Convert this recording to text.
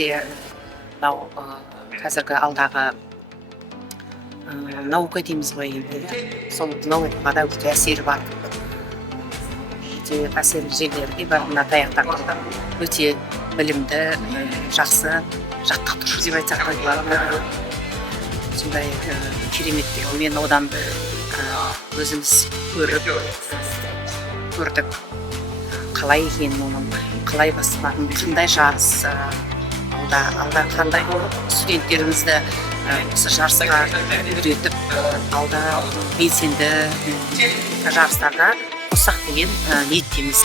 бізде мынау қазіргі алдағы наука дейміз ғой енді, сол наукаға да өте әсері бар. Өте әсерлі жерлері бар. Мына Таяк Тарту өте білімді, жақсы жаттықтырушы деп айтсақ болады. Сондай керемет. Мен одан өзіміз көрдік. Қалай екенін, оның қалай басталатынын, қандай жарыс, алда қандай студенттерімізді осы жарысқа үйретіп, алда белсенді жарыстарға қоссақ деген ниеттеміз.